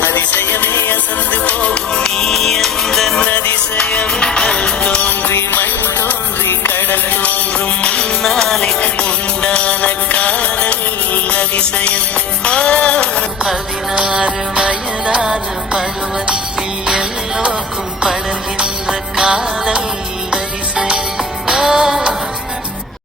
அதிசயமே அசந்து போகும் நீ எந்த அதிசயம் கல் தோன்றி மண் தோன்றி கடல் தோன்றும் முன்னாலே உண்டான காதல் அதிசயம் 16 வயதான பருவத்தில் எல்லோருக்கும் படுகின்ற காதல்